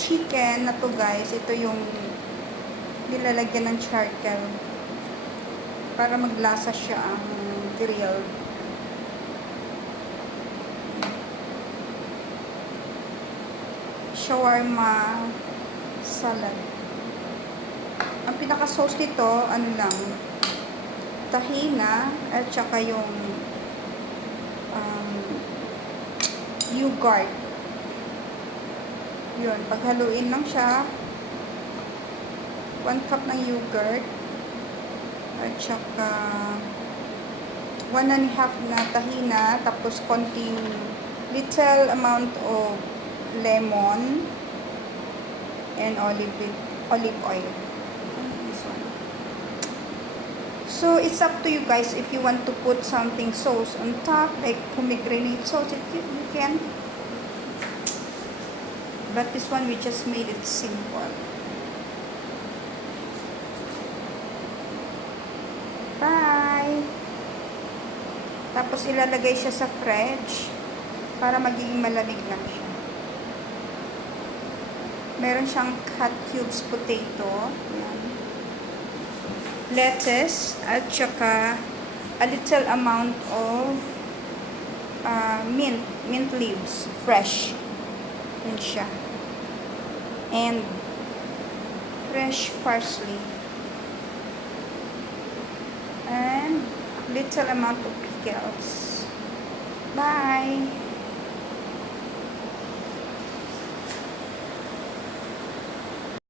chicken na to guys, ito yung nilalagyan ng charcoal para maglasa siya ang grilled. Shawarma salad. Ang pinaka-sauce nito, ano lang, tahina at saka yung yogurt. Yun, paghaluin lang siya, 1 cup ng yogurt at saka 1.5 na tahina, tapos konting little amount of lemon and olive oil. This one. So it's up to you guys if you want to put something sauce on top, like pomegranate sauce, you can. But this one, we just made it simple. Bye! Tapos ilalagay siya sa fridge para magiging malamig lang siya. Meron siyang cut cubes potato. Yan. Lettuce at saka a little amount of mint leaves, fresh. Yan siya. And fresh parsley. And little amount of pickles. Bye!